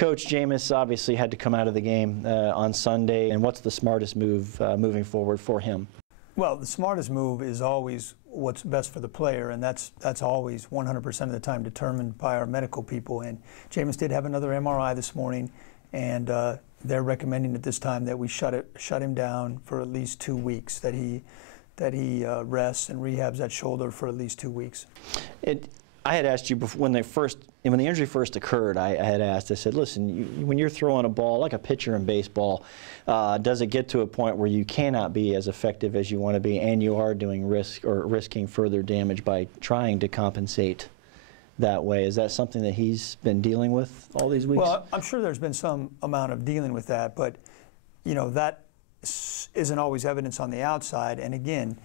Coach, Jameis obviously had to come out of the game on Sunday, and what's the smartest move moving forward for him? Well, the smartest move is always what's best for the player, and that's always 100% of the time determined by our medical people. And Jameis did have another MRI this morning, and they're recommending at this time that we shut him down for at least 2 weeks, that he rests and rehabs that shoulder for at least 2 weeks. I had asked you before, when the injury first occurred, I had asked, I said, listen, when you're throwing a ball like a pitcher in baseball, does it get to a point where you cannot be as effective as you want to be, and you are doing risking further damage by trying to compensate that way? Is that something that he's been dealing with all these weeks? Well, I'm sure there's been some amount of dealing with that, but you know, that isn't always evidence on the outside. And again,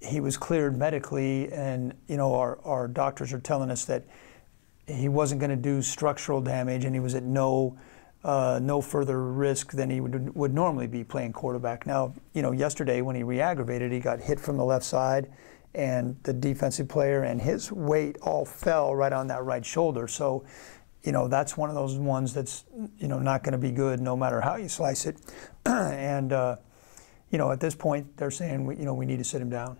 he was cleared medically, and you know, our doctors are telling us that he wasn't going to do structural damage, and he was at no further risk than he would normally be playing quarterback. Now, you know, yesterday when he re-aggravated, he got hit from the left side, and the defensive player and his weight all fell right on that right shoulder. So, you know, that's one of those ones that's, you know, not going to be good no matter how you slice it. And you know, at this point, they're saying, we need to sit him down.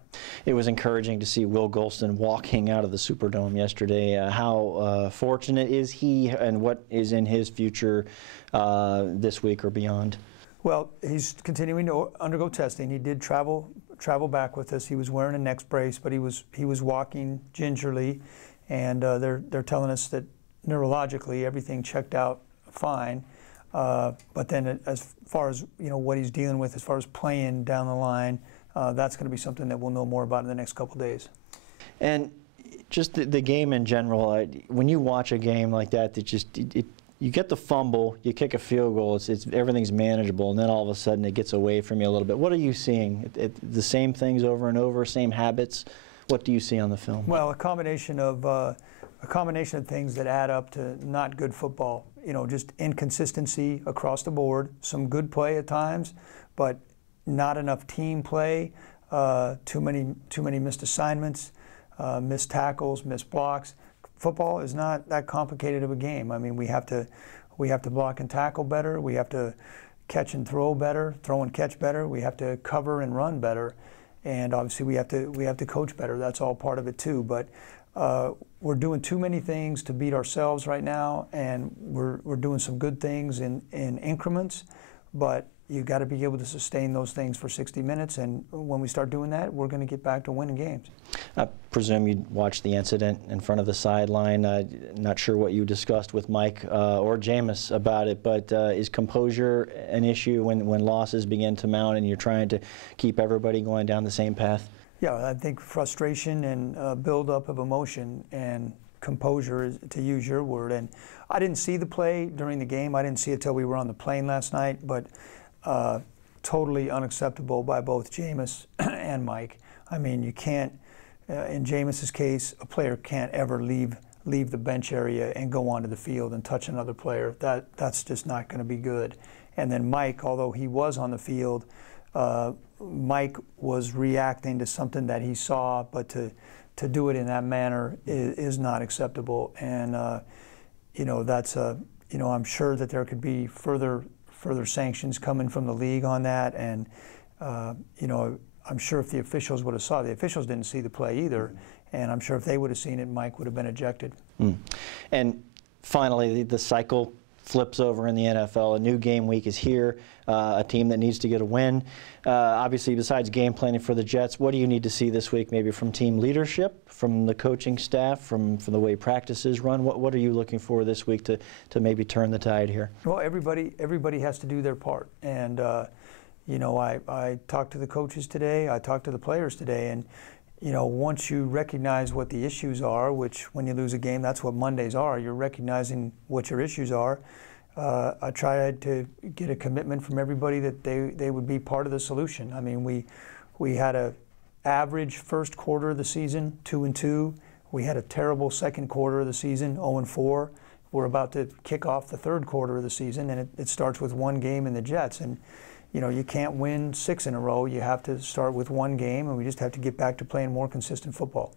It was encouraging to see Will Golston walking out of the Superdome yesterday. How fortunate is he, and what is in his future this week or beyond? Well, he's continuing to undergo testing. He did travel back with us. He was wearing a neck brace, but he was walking gingerly, and they're telling us that neurologically everything checked out fine. But then as far as, you know, what he's dealing with as far as playing down the line, that's going to be something that we'll know more about in the next couple of days. And just the game in general, when you watch a game like that, you get the fumble, you kick a field goal, everything's manageable, and then all of a sudden it gets away from you a little bit. What are you seeing? The same things over and over, same habits? What do you see on the film? Well, a combination of things that add up to not good football. You know, just inconsistency across the board, some good play at times, but not enough team play, too many missed assignments, missed tackles, missed blocks. Football is not that complicated of a game. I mean, we have to block and tackle better. We have to catch and throw better, throw and catch better. We have to cover and run better, and obviously we have to coach better. That's all part of it too. But we're doing too many things to beat ourselves right now, and we're doing some good things in increments, but you got to be able to sustain those things for 60 minutes, and when we start doing that, we're going to get back to winning games. I presume you watched the incident in front of the sideline. Not sure what you discussed with Mike or Jameis about it, but is composure an issue when losses begin to mount and you're trying to keep everybody going down the same path? Yeah, I think frustration and buildup of emotion and composure, is, to use your word. And I didn't see the play during the game. I didn't see it till we were on the plane last night, but totally unacceptable by both Jameis and Mike. I mean, you can't, in Jameis's case, a player can't ever leave the bench area and go onto the field and touch another player. That's just not going to be good. And then Mike, although he was on the field, Mike was reacting to something that he saw, but to do it in that manner is not acceptable. And you know, that's you know, I'm sure that there could be further sanctions coming from the league on that. And you know, I'm sure if the officials would have saw, the officials didn't see the play either, and I'm sure if they would have seen it, Mike would have been ejected. And finally, the cycle flips over in the NFL. A new game week is here, a team that needs to get a win. Obviously, besides game planning for the Jets, what do you need to see this week, maybe from team leadership, from the coaching staff, from the way practices run? What are you looking for this week to maybe turn the tide here? Well, everybody has to do their part. And, you know, I talked to the coaches today, I talked to the players today, and you know, once you recognize what the issues are, which when you lose a game, that's what Mondays are, you're recognizing what your issues are. I tried to get a commitment from everybody that they would be part of the solution. I mean, we had a average first quarter of the season, 2-2. We had a terrible second quarter of the season, 0-4. We're about to kick off the third quarter of the season, and it starts with one game in the Jets. And you know, you can't win 6 in a row. You have to start with one game, and we just have to get back to playing more consistent football.